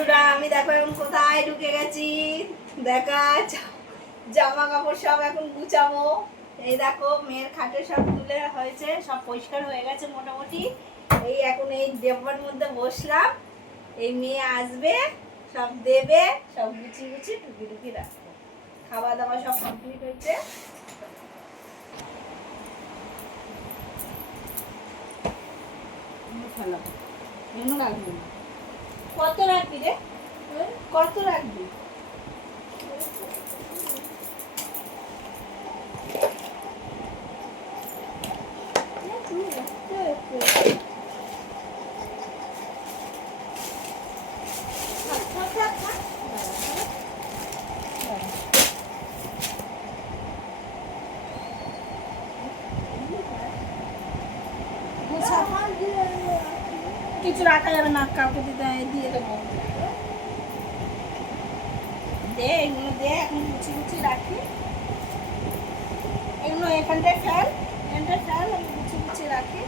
বন্ধুরা আমি দেখো এখন কোথায় ঢুকে গেছি দেখা জামা কাপড় সব এখন গুছাবো। এই দেখো মেয়ের খাটে সব তুলে হয়েছে, সব পরিষ্কার হয়ে গেছে মোটামুটি। এই এখন এই ডেব্বার মধ্যে বসলাম, এই মেয়ে আসবে সব দেবে, সব গুছিয়ে গুছিয়ে টুকি টুকি রাখবো। খাওয়া দাওয়া সব কমপ্লিট হয়েছে। রাখবি কত রাখবি রে, কত রাখবি? কিছু রাখা যাবে না, কাউকে দিতে দিয়ে দেবো। দে এগুলো দে, এখন গুছিয়ে গুছিয়ে রাখি। এগুলো এখানটায় ফেল, এখানটায় ফেল, আমি গুছিয়ে গুছিয়ে রাখি।